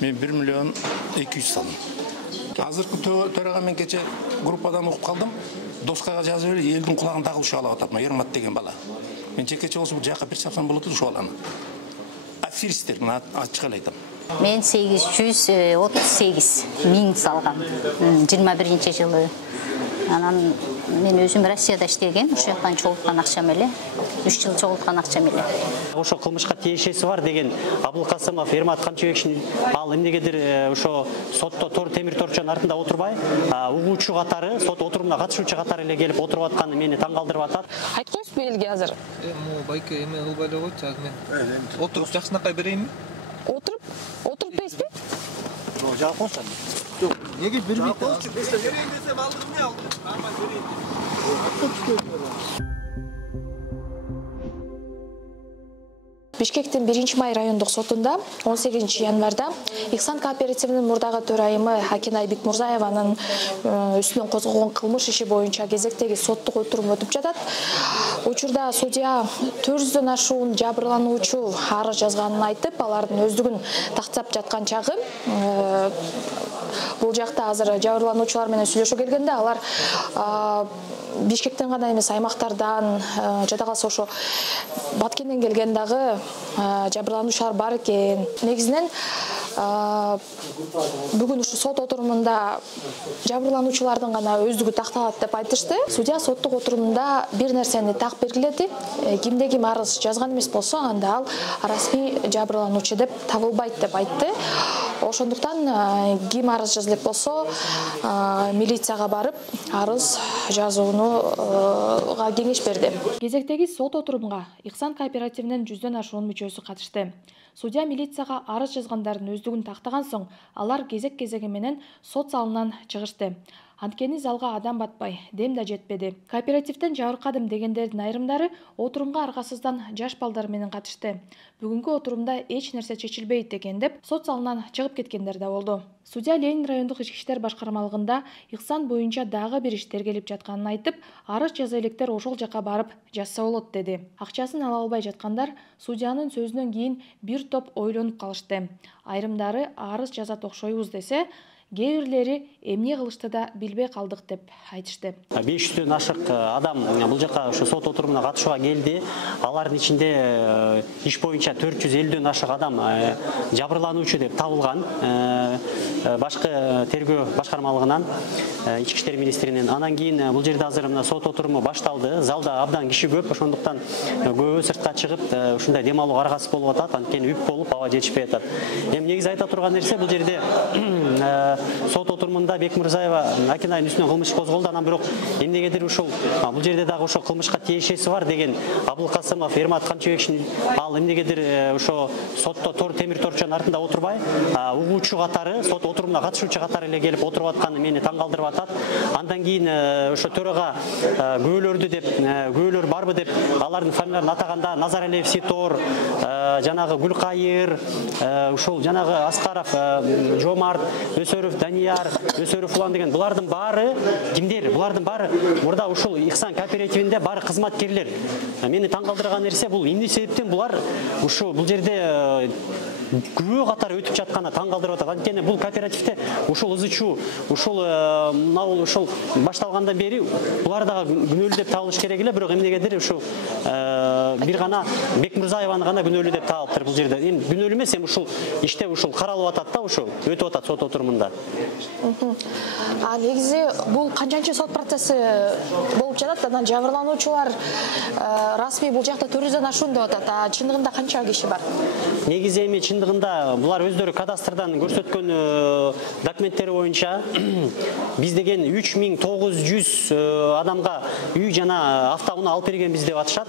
Мен 1 миллион 200 салдым. Азыркы төраға мен кече группадан оқып қалдым. Доскаға жазып ел, елдің құлағын тағыл шу алып атады. Ермат деген бала. Мен чекече болса бұл жаққа бір сапсан болады шу аланы. Аферистер, мен ачықал айтам. Мен 838 миң салғам. 21 жылы. Анан мен өзім Россияда иштеген, ошол жактан чогулткан акчам эле. 3 жыл чогулткан акчам эле. Ошо кылмышка тиешеси бар деген Абылкасымов, Ермат Канчыбековичтин ал эмнегедир ошо сотто темир торчонун артында отурбай, угуучу катары, сот отурумуна катышуучу катары эле келип отуруп атканы мени таң калтырып атат. Айткойсузбу элге азыр? Могу байке эме кылбай эле койчу азыр мен. Отуруп жакшынакай берейинби? Отуруп бересизби? Жак болсун. Жок, неге бербейт? Берейин десем алдым эмне алдым? Аман берейин. Бишкектин 1-май райондук сотунда 18 январда Ихсан кооперативинин мурдагы төрайымы Акинай Бекмурзаеванын үстүнөн козголгон кылмыш иши боюнча кезектеги соттук отурум өтүп жатат. Учурда судья 400дөн ашуун жабырлануучу арыз жазганын айтып, алардын өздүгүн тактап жаткан чагы бул жакта азыр жабырлануучулар менен сүйлөшө келгенде алар Бишкектен гана эмес аймактардан жада калса ошо Баткенден келген дагы жабырлануучулар бар экен. Негизинен бүгүн ушу сот отурумунда жабырлануучулардын гана өздүгү такталат деп айтышты. Судья соттук отурумунда бир нерсени так белгиледи. Кимде ким арыз жазган эмес болсо, анда ал расмий жабырлануучу деп табылбайт деп айтты. Ошондуктан ким арыз жаза элек болсо, милицияга барып арыз жазууга кеңеш берди. Кезектеги сот отурумга Ихсан кооперативинин 100дөн ашуун мүчөсү катышты. Судья милицияга арыз жазгандардын өздүгүн тактаган соң, алар кезек-кезеги менен сот залынан чыгышты. Анткени залга адам батпай, дем да жетпеди. Кооперативден жабыркадым дегендердин айрымдары отурумга аргасыздан жаш балдар менен катышты. Бүгүнкү отурумда эч нерсе чечилбейт деген деп сот залынан чыгып кеткендер да болду. Судья Ленин райондук ички иштер башкармалыгында Ихсан боюнча дагы бир иштер келип жатканын айтып, арыз жаза электер ошол жака барып жазса болот деди. Акчасын ала албай жаткандар судьянын сөзүнөн кийин бир топ ойлонуп калышты. Айрымдары арыз жазат окшойбуз десе, кээ-бирлери эмне кылышты да билбей калдык деп айтышты. 500дөн ашык адам бул жака ошо сот отурумуна катышууга келди. Алардын ичинде иш боюнча 450дөн ашык адам жабырлануучу деп табылган. Башкы тергөө башкармалыгынан, ички иштер министринин. Анан кийин бул жерде азыр мына сот отуруму башталды. Залда абдан киши көп, ошондуктан көбү сыртка чыгып, ушундай дем алууга аргасыз болуп атат. Анткени үп болуп аба жетишпей атат. Эми негизи айта турган нерсе бул жерде сот отурумунда Бекмурзаева Акинайдын үстүнөн кылмыш козголду. Анан бирок эмнегедир ушул бул жерде дагы ошо кылмышка тиешеси бар деген Абылкасымов, Ермат Канчыбековичтин ал эмнегедир ошо сотто темир торчонун артында отурбай, угуучу катары, сот отурумуна катышуучу катары эле келип отуруп атканы мени таң калтырып атат. Андан кийин ошо төрага күбөлөрдү деп, күбөлөр барбы деп алардын фамилияларын атаганда Назаралиев Ситор, жанагы Гүлкайыр, ушул жанагы Аскаров, Жомарт, Өсөров Данияр, Өсөров улан деген булардын баары кимдер? Булардын баары мурда ушул Ихсан кооперативинде баары кызматкерлер. Мени таң калтырган нерсе бул эмне себептен булар ушул бул жерде күбө катары өтүп жатканы таң калтырып атат. Анткени бул кооперативде ушул ызычуу, ушул ушул башталгандан бери булар дагы күнөөлүү деп табылыш керек эле, бирок эмнегедир ушул бир гана Бекмурзаеваны гана күнөөлүү деп табылыптыр бул жерде. Эми күнөөлүү эмес, эми ушул иште ушул каралып атат да, ушул өтүп атат сот отурумунда. Негизи бул канчанчы сот процесси болуп жатат? Анан жабырлануучулар расмий бул жакта 400дөн ашуун деп атат. Чындыгында канча киши бар? Негизи эми чындыгында булар өздөрү кадастрдан көрсөткөн документтери боюнча биз деген 3900 адамга үй жана автоунаа алып бергенбиз деп атышат.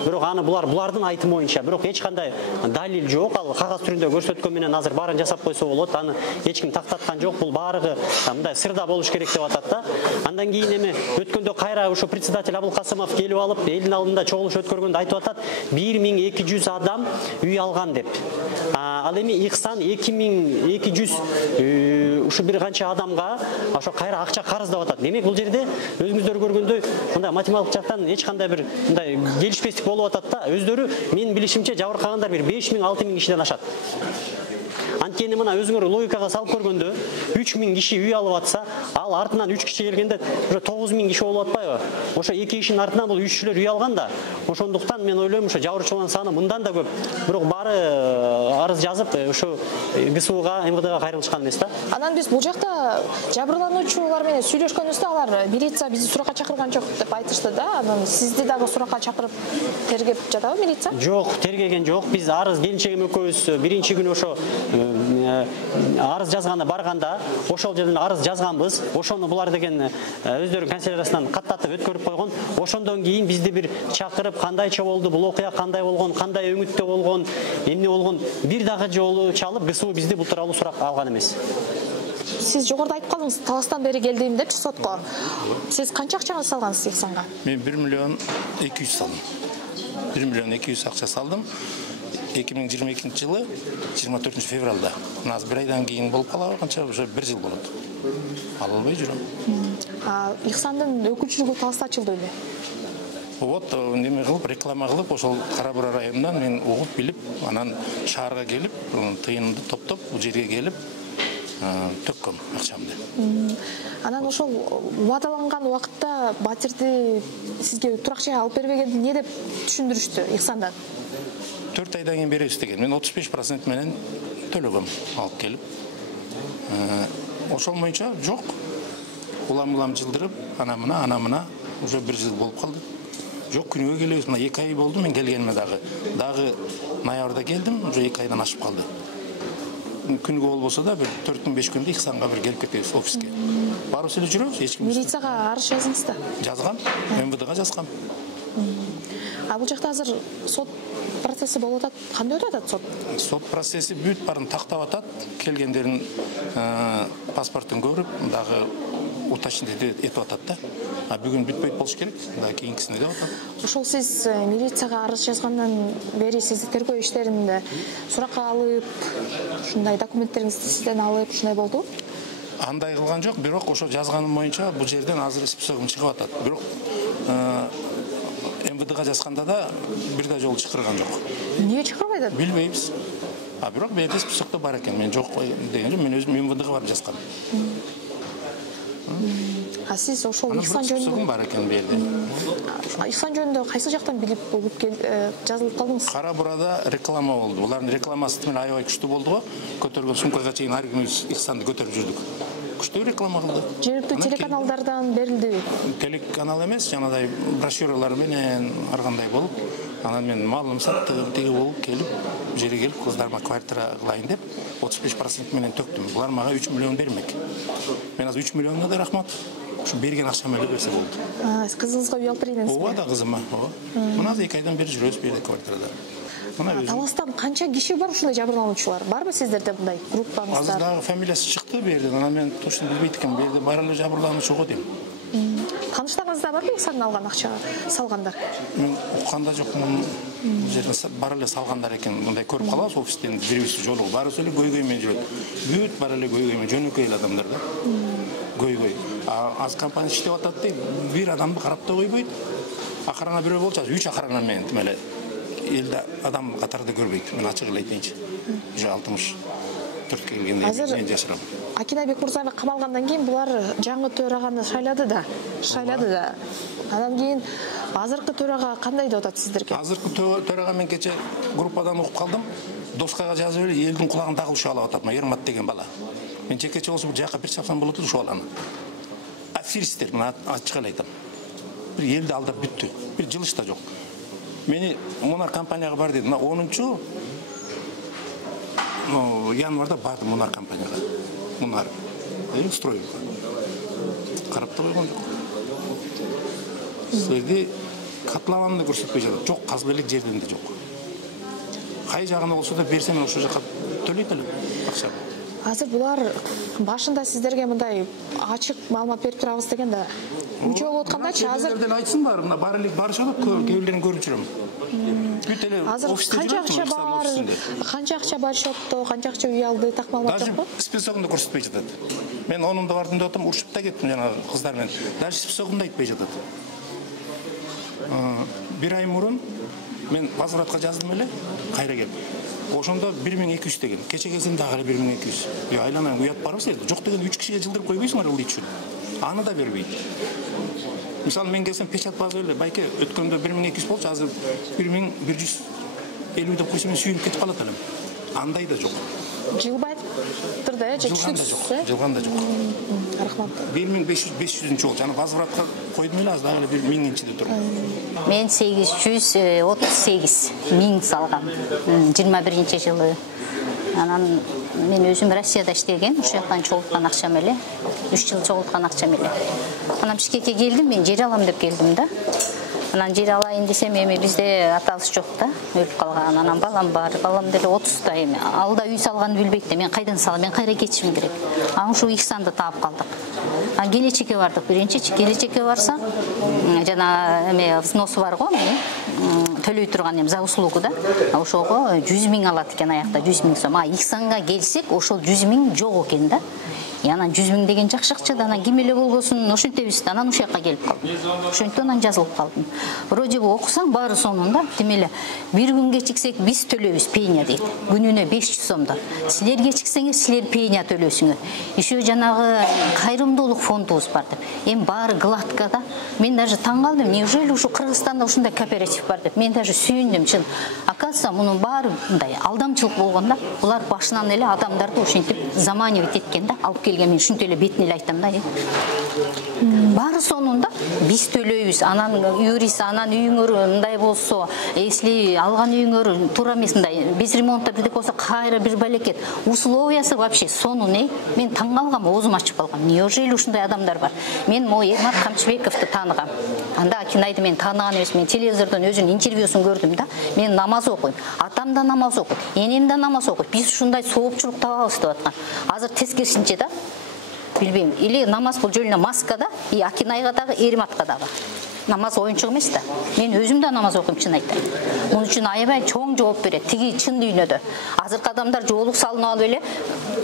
Бирок аны булардын айтымы боюнча, бирок эч кандай далил жок. Ал кагаз түрүндө көрсөткөн менен азыр баарын жасап койсо болот. Аны эч ким тактаткан жок. Бул баарыгы мындай сырда болуш керек деп атат да. Андан кийин эми өткөндө кайра ошо председатель Абылкасымов келип алып, элдин алдында чогулуш өткөргөндө айтып атат, 1200 адам үй алган деп. Ал эми Ихсан 2200 ушу бир канча адамга ошо кайра акча карыздап атат. Демек бул жерде өзүңүздөр көргөндөй мындай математикалык жактан эч кандай бир мындай келишпестик болуп атат да. Өздөрү менин билишимче жабыркагандар бир 5000-6000 кишиден ашат. Анткени мына өзүңөр логикага салып көргөндө 3000 киши үй алып атса, ал артынан 3 киши келгенде уже 9000 киши болуп атпайбы? Ошо 2 кишинин артынан бул 3чүлөр үй алган да. Ошондуктан мен ойлойм, ошо жабырчылардын саны мындан да көп. Бирок баары арыз жазып, ошо ГСУга, МВДга кайрылышкан эмес да. Анан биз бул жакта жабырлануучулар менен сүйлөшкөнүбүздө алар милиция бизди суракка чакырган жок деп айтышты да. Анан сизди дагы суракка чакырып тергеп жатабы милиция? Жок, тергеген жок. Биз арыз келинчегим экөөбүз биринчи күнү ошо арыз жазганда барганда, ошол жерден арыз жазганбыз. Ошону булар деген өздөрүнүн канцеляриясынан каттатып өткөрүп койгон. Ошондон кийин бизди бир чакырып, кандайча болду, бул окуя кандай болгон, кандай өңүттө болгон, эмне болгон бир дагы жолу чалып ГСУ бизди бул тууралуу сурак алган эмес. Сиз жогоруда айтып калдыңыз, Таластан бери келдим депчи сотко. Сиз канча акчаны салгансыз Ихсанга? Мен 1 миллион 200 салдым. 1 миллион 200 акча салдым. 2022 жылы 24 февралда. Нас бир айдан кийин болуп калабы, канча уже 1 жыл болот. Ала албай жүрөм. Ихсандын өкүлчүлүгү Таласта ачылды эле. Вот неме кылып, реклама кылып, ошол Кара Бура районунан мен угуп билип, анан шаарга келип, тыйынымды топтоп, бул жерге келип, төккөм акчамды. Анан ошол убадаланган убакытта батирди сизге турак жайга алып бербегенди эмне деп түшүндүрүштү Ихсандан? 4 айдан кийин беребиз деген. Мен 35% менен төлөгөм алып келип. Ошол боюнча жок. Улам жылдырып, ана уже 1 жыл болуп калды. Жок, күнүгө келебиз. Мына 2 ай болду мен келгениме дагы ноябрда келдим, уже 2 айдан ашып калды. Күнүгө болбосо да бир 4-5 күндө Ихсанга бир келип кетебиз офиске. Барып эле жүрөбүз, эч ким. Милицияга арыз жаздыңыз да? Жазгам, МВДга жазгам. Бул жакта азыр сот процесси болуп атат. Кандай өтүп атат сот? Сот процесси бүт барын тактап атат. Келгендердин паспортун көрүп, дагы уточнить этип атат да. Бүгүн бүтпөйт болуш керек, да кийинкисине деп атат. Ошол сиз милицияга арыз жазгандан бери сизди тергөө иштеринде суракка алып, ушундай документтериңизди сизден алып, ушундай болду? Андай кылган жок, бирок ошо жазганым боюнча бул жерден азыр списогум чыгып атат. Бирок МВДга жазганда да бир да жолу чакырган жок. Эмне чакырбай атат? Билбейбиз. Бирок берде списокто бар экен. Мен жок деген жок, мен өзүм МВДга барып жазгам. Сиз ошол Ихсан жөнүндө бар экен берде. Ихсан жөнүндө кайсы жактан билип болуп жазылып калдыңыз? Кара Бурада реклама болду. Булардын рекламасы менен аябай күчтүү болду го. Көтөргөн сумкага чейин ар күнү Ихсанды көтөрүп жүрдүк. Күчтүү реклама кылды. Жергиликтүү телеканалдардан берилдиби? Телеканал эмес, жанагындай брошюралар менен ар кандай болуп, анан мен малым саттым, тиги болуп келип, жерге келип кыздарыма квартира кылайын деп 35% менен төктүм. Булар мага 3 миллион бермек. Мен азыр 3 миллионго да рахмат. Ушу берген акчам эле берсе болду. Кызыңызга үй алып берген эмеспи? Ооба да кызыма, ооба. Мына 2 айдан бери жүрөбүз бир квартирада. Таластан канча киши бар ушундай жабырлануучулар? Барбы сиздерде мындай группаңыздар? Азыр дагы фамилиясы чыкты берди. Анан мен точно билбейт экенмин. Берди бар эле жабырлануучу го дейм. Тааныштарыңызда барбы Ихсан алган акча салгандар? Мен укканда жокмун. Бул жерден бар эле салгандар экен. Мындай көрүп калабыз офистен бирибиз жолугуп. Барысы эле көйгөй менен жүрөт. Бүт бар эле көйгөй менен жөнөкөй эле адамдар да. Көйгөй. Аз компания иштеп атат дейт. Бир адамды карап да койбойт. Акырына бирөө болчу, 3 акырына мен тим эле элде адам катарда көрбөйт. Мен ачык эле айтайынчы. Уже 64 келгенде мен жашырам. Акина Бекмурзаева камалгандан кийин булар жаңы төраганы шайлады да. Андан кийин азыркы төрага кандай деп атат сиздерге? Азыркы төрага мен кече группадан окуп калдым. Доскага жазып эле элдин кулагын тагылышып алып атат. Ермат деген бала. Мен чекече болсо бул жакка бир чапсам болот ушу баланы. Аферистер, мен ачык эле айтам. Бир элди алдап бүттү. Бир жылыш да жок. Мени Мунар компанияга бар деди. 10-чу январда бардым Мунар компанияга. Мунар строй. Карап та койгон жок. Сизди катламамды көрсөтпөй жатат. Жок, казып элек жерден да жок. Кай жагына болсо да берсем мен ошол жака төлөйт элем акча. Азыр булар башында сиздерге мындай ачык маалымат берип турабыз деген да үчөө болуп аткандачы азыр айтсындар, мына бар эле барышат, кээбилерин көрүп жүрөм. Бүт эле офисте жүрөм. Канча акча бар счетто, канча акча үй алды, так маалымат жокпу? Списогунду көрсөтпөй жатат. Мен онунда бардым деп атам, урушуп да кеттим жана кыздар менен. Даже списогунду айтпай жатат. Бир ай мурун мен возвратка жаздым эле, кайра келип. Ошондо 1200 деген. Кече келсем дагы 1200. Айланан уят барбыз эле. Жок деген 3 кишиге жылдырып койбойсуңар ыл үчүн. Аны да бербейт. Мисалы мен келсем печат база эле байке өткөндө 1200 болчу, азыр 1150 деп койсом мен сүйүнүп кетип калат элем. Андай да жок. Жылбайт турду, Жылган да жок. Рахмат. 1500-500 болчу. Аны возвратка койдум эле, азыр дагы 1000 ичинде тур. Мен 838 миң салгам. 21-жылы. Анан мен өзүм Россияда иштеген, ошол жактан чогулткан акчам эле, 3 жыл чогулткан акчам эле. Анан Бишкекке келдим, мен жер алам деп келдим да. Анан жер алайын десем, эми бизде аталыш жок да, өлүп калган. Анан балам бар, балам деле 30-та эми. Алда үй салганды билбейт да, мен кайдан салам, мен кайра кетишим керек. Анан ушул Ихсанды таап калдык. Анан келечекке бардык, биринчи келечекке барса, жана эме взносу бар го, мен төлөй турган эми за услугу да. Ошого 100 миң алат экен аякта, 100 миң сом. Ихсанга келсек, ошол 100 миң жок экен да. Анан 100 миң деген жакшы акча да, анан ким эле болбосун ошентебиз да, анан ушул жакка келип калдым. Ошентип жазылып калдым. Вроде бы окусаң баары сонунда, демеле бир күн кечиксек биз төлөйбүз пеня дейт. Күнүнө 500 сомдо. Силер кечиксеңер силер пеня төлөсүңөр. Еще жанагы кайрымдуулук фондубуз бар деп. Эми баары гладко да. Мен даже таң калдым, неужели ушу Кыргызстанда ушундай кооператив бар деп. Мен даже сүйүндүм чын. Оказывается, мунун баары мындай алдамчылык болгон да. Булар башынан эле адамдарды ошентип заманивать эткен да. Алып келген, мен ушинтип эле бетине эле айтам да. Баары сонунда биз төлөйбүз. Анан юрист, анан үйүңөр мындай болсо, если алган үйүңөр туура эмес мындай, без ремонтта бирдек болсо кайра бир балекет. Условиясы вообще сонун, мен таң калгам, оозум ачып калгам. Неужели ушундай адамдар бар? Мен могу Эрмат Камчыбековду тааныгам. Анда Акинайды мен тааныган эмес, мен телевизордон өзүнүн интервьюсун көрдүм да. Мен намаз окуйм, атам да намаз окуйт, энем да намаз окуйт. Биз ушундай соопчулук табабыз деп аткан. Азыр тескерисинче да. Билбейм. Или намаз бул жөнүнө маскада, и Акинайга дагы, Эрматка дагы. Намаз оюнчук эмес да. Мен өзүм да намаз окуйм, чын айтайын. Мун үчүн аябай чоң жооп берет. Тиги чын дүйнөдө. Азыркы адамдар жоолук салынып алып эле,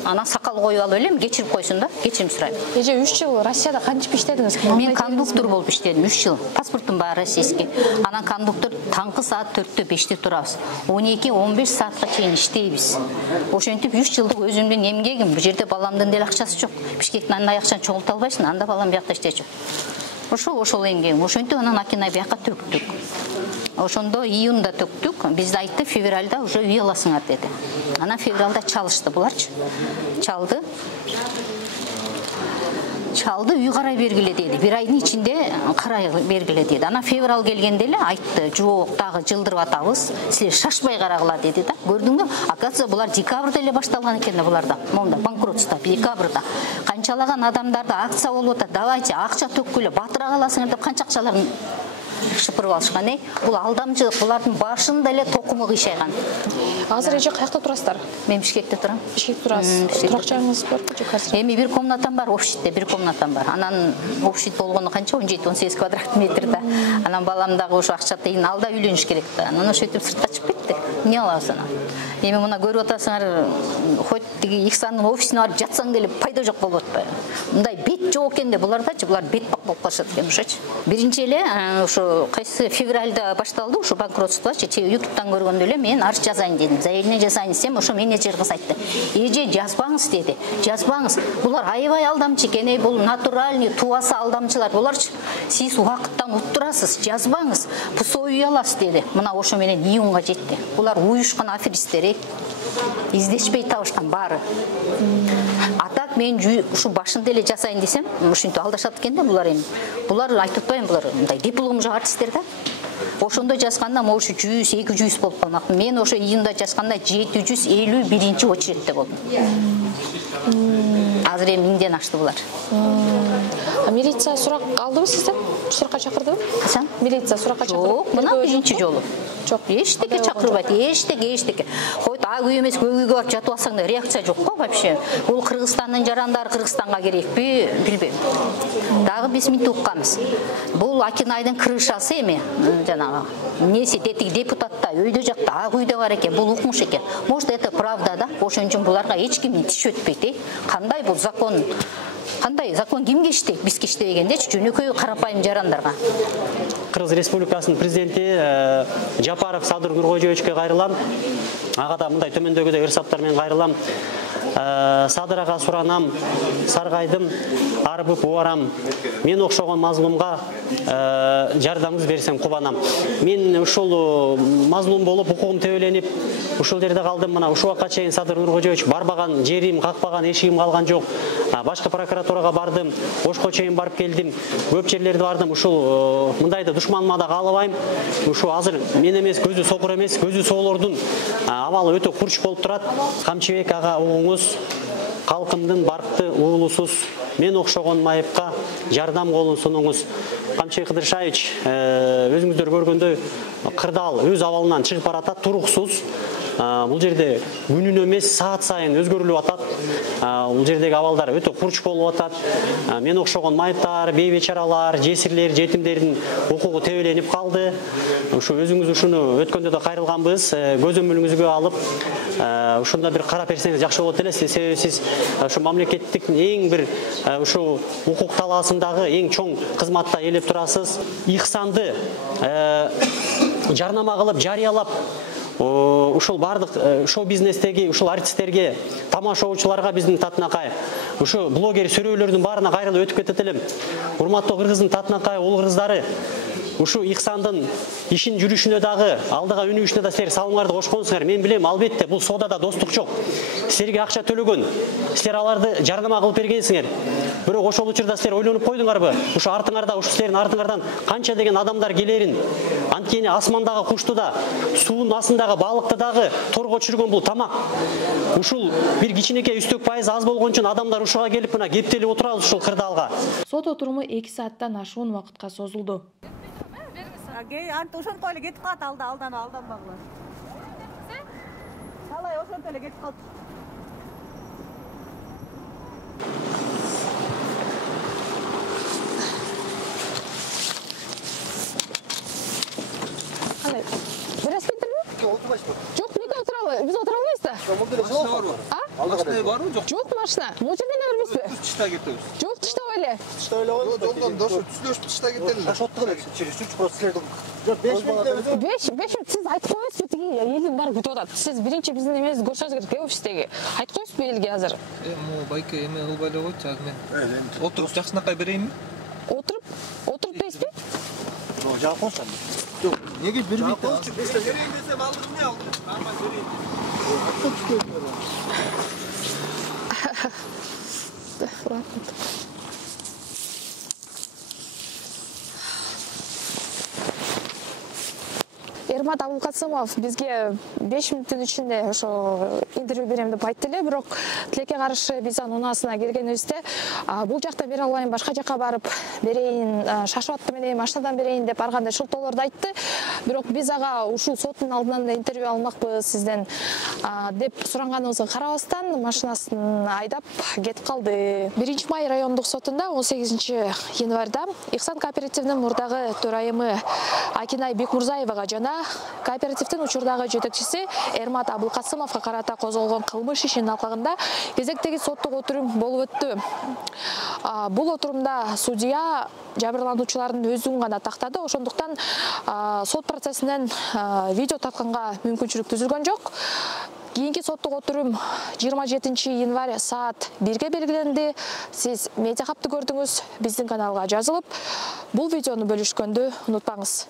анан сакал коюп алып эле кечирип койсун да, кечирим сурайм. Эже 3 жыл Россияда кантип иштедиңиз? Мен кондуктор болуп иштедим 3 жыл. Паспортум бар российский. Анан кондуктор таңкы саат 4-тө 5-те турабыз. 12-15 саатка чейин иштейбиз. Ошентип 3 жылдык өзүмдүн эмгегим. Бу жерде баламдын деле акчасы жок. Бишкектин андай акчаны чогулта албайсың, анда балам биякта иштечү. Ошол эмгегим. Ошентип анан Акинай бияка төктүк. Ошондо июнда төктүк. Бизде айтты, февралда уже үй аласыңар деди. Анан февралда чалышты буларчы. Чалды, үй карай бергиле деди. Бир айдын ичинде карай бергиле деди. Анан феврал келгенде эле айтты, жок, дагы жылдырып атабыз, силер шашпай карагыла деди да. Көрдүңбү? Оказывается, булар декабрда эле башталган экен да буларда. Монда банкротство декабрда. Канчалаган адамдарда акция болуп атат. Давайте акча төккүлө, батыра каласыңар деп канча акчаларын шыпырып алышкан. Бул алдамчылык, булардын башында эле токуму кыйшайган. Азыр эже каякта турасыздар? Мен Бишкекте турам. Бишкекте турасыз. Турак жайыңыз барбы же азыр? Эми бир комнатам бар, общитте бир комнатам бар. Анан общит болгону канча? 17-18 квадрат метр да. Анан балам дагы ошо акча тыйын алда үйлөнүш керек да. Анан ошентип сыртка чыгып кеттик. Эмне кылабыз анан? Эми мына көрүп атасыңар, хоть тиги Ихсандын офисине барып жатсаң деле пайда жок болуп атпайбы? Мындай бет жок экен да, булардачы, булар бет бак болуп калышат экен ошочу. Биринчи эле ошо кайсы февралда башталды ошо банкротствочу, ютубтан көргөндө эле мен арыз жазайын дедим. Заявление жазайын десем, ошо менеджер кыз айтты. Эже жазбаңыз деди. Жазбаңыз. Булар аябай алдамчы экен, бул натуральный туасы алдамчылар. Буларчы сиз убакыттан уттурасыз, жазбаңыз. Пусо үй аласыз деди. Мына ошо менен июнга жетти. Булар уюшкан аферисттер, издешпей табышкан баары. Атак мен ушу башында эле жасайын десем, ушинтип алдашат экен да булар эми. Булар айтып атпайм, булар мындай диплом жок артисттер да. Ошондо жазганда мошу 100-200 болуп калмак. Мен ошо июнда жазганда 751 очередте болдум. Азыр эми 1000ден ашты булар. Милиция сурак алдыбы сизден? Суракка чакырдыбы? Качан? Милиция суракка чакырды. Жок, мына биринчи жолу. Жок. Эчтеке чакырбайт, эчтеке. Хойт ак үй эмес, көк үйгө барып жатып алсаң да реакция жок го вообще. Бул Кыргызстандын жарандары Кыргызстанга керекпи, билбейм. Дагы биз минти укканбыз. Бул Акинайдын крышасы эми, жанагы. Эмнеси тетиги депутатта, өйдө жакта ак үйдө бар экен, бул укмуш экен. Может, это правда да? Ошон үчүн буларга эч ким тиш өтпөйт. Кандай бул закон? Кандай закон кимге иштейт? Бизге иштебегендечи, жөнөкөй карапайым жарандарга. Кыргыз Республикасынын президенти Жапаров Садыр Нуркожоевичке кайрылам. Ага да мындай төмөндөгүдөй ырсаптар менен кайрылам. Садырага суранам, саргайдым, арбып убарам. Мен окшогон мазлумга жардамыңыз берсем кубанам. Мен ушул мазлум болуп, укугум тебеленип, ушул жерде калдым. Мына ушул убакка чейин Садыр Нуркожоевич барбаган жерим, какпаган эшигим калган жок. Башкы прокуратурага бардым, Ошко чейин барып келдим. Көп жерлерде бардым. Ушул мындайды душманыма да каалабайм. Ушул азыр мен эмес, көзү сокур эмес, көзү соолордун абалы өтө курч болуп турат. Камчыбек ага угуңуз калкымдын баркты уулусуз мен окшогон майыпка жардам колун сунуңуз. Камчыбек Кыдыршаевич өзүңүздөр көргөндөй кырдаал өз абалынан чыгып баратат, туруксуз. Бул жерде күнүнө эмес саат сайын өзгөрүлүп атат. Бул жердеги абалдар өтө курч болуп атат. Мен окшогон майыптар, бейбечаралар, жесирлер, жетимдердин укугу тебеленип калды. Ушу өзүңүз ушуну өткөндө да кайрылганбыз. Көзөмөлүңүзгө алып, ушунда бир карап берсеңиз жакшы болот эле. Себеби сиз ушу мамлекеттик эң бир ушу укук талаасындагы эң чоң кызматта ээлеп турасыз. Ихсанды жарнама кылып, жарыялап, ушул бардык шоу бизнестеги ушул артисттерге, тамашоочуларга биздин Татынакай, ушу блогер сөрөөлөрдүн баарына кайрылып өтүп кетет элем. Урматтуу кыргыздын Татынакай уул кыргыздары, ушу Ихсандын ишин жүрүшүнө дагы, алдыга өнүгүшүнө да силер салымыңарды кошконсуңар. Мен билем, албетте бул соодада достук жок. Силерге акча төлөгөн, силер аларды жарнама кылып бергенсиңер. Бирок ошол учурда силер ойлонуп койдуңарбы? Ушу артыңарда, ушу силердин артыңардан канча деген адамдар келерин? Анткени асмандагы кушту да, суунун астындагы балыкты дагы торго түшүргөн бул тамак. Ушул бир кичинекей үстөк пайыз аз болгон үчүн адамдар ушуга келип мына кептелип отурабыз ушул кырдаалга. Сот отуруму 2 сааттан ашуун убакытка созулду. Ошон койло кетип калат, алданбагыла. Калай ошонтип эле кетип калат. Кандай? Берес кетирби? Жок, неге отуралы? Биз отура албайбыз да. Машина барбы, жок? Жок машина. Могу жерден бербейсизби? Тышта кетебиз. Жок, тыштабай эле. Жолдон дошу түзүлөш тышта кетели. Шоттук эле. Через 3 просто силердин 5 минут сиз айтып коесузбу, тиги элдин баары күтүп атат. Сиз биринчи биздин эмебизди көрсөңүз керек, офистеги. Айтып коесузбу элге азыр? Могу байке эме кылбай эле койчу азыр мен. Отуруп жакшынакай берейинби? Отуруп дейсизби? Жок, жаап койсун. Жок, неге бербейт? Берейин десем алдым эмне алдым? Нормаль берейин. Эрмат Абылкасымов бизге 5 мүнөттүн ичинде ошо интервью берем деп айтты эле, бирок тилекке каршы биз анын унаасына келгенибизде бул жакта бере албайм, башка жакка барып берейин, шашып аттым эле, машинадан берейин деп ар кандай шылтоолорду айтты. Бирок биз ага ушул соттун алдынан да интервью алмакпыз сизден деп суранганыбызга карабастан машинасын айдап кетип калды. 1-май райондук сотунда 18 январда Ихсан кооперативинин мурдагы төрайымы Акинай Бекмурзаевага жана кооперативдин учурдагы жетекчиси Эрмат Абылкасымовго карата козголгон кылмыш ишинин алкагында кезектеги соттук отурум болуп өттү. Бул отурумда судья жабырлануучулардын өзүн гана тактады, ошондуктан сот процессинен видео тартканга мүмкүнчүлүк түзүлгөн жок. Кийинки соттук отурум 27 январь саат 1-ге белгиленди. Сиз медиа хабты көрдүңүз, биздин каналга жазылып, бул видеону бөлүшкөндү унутпаңыз.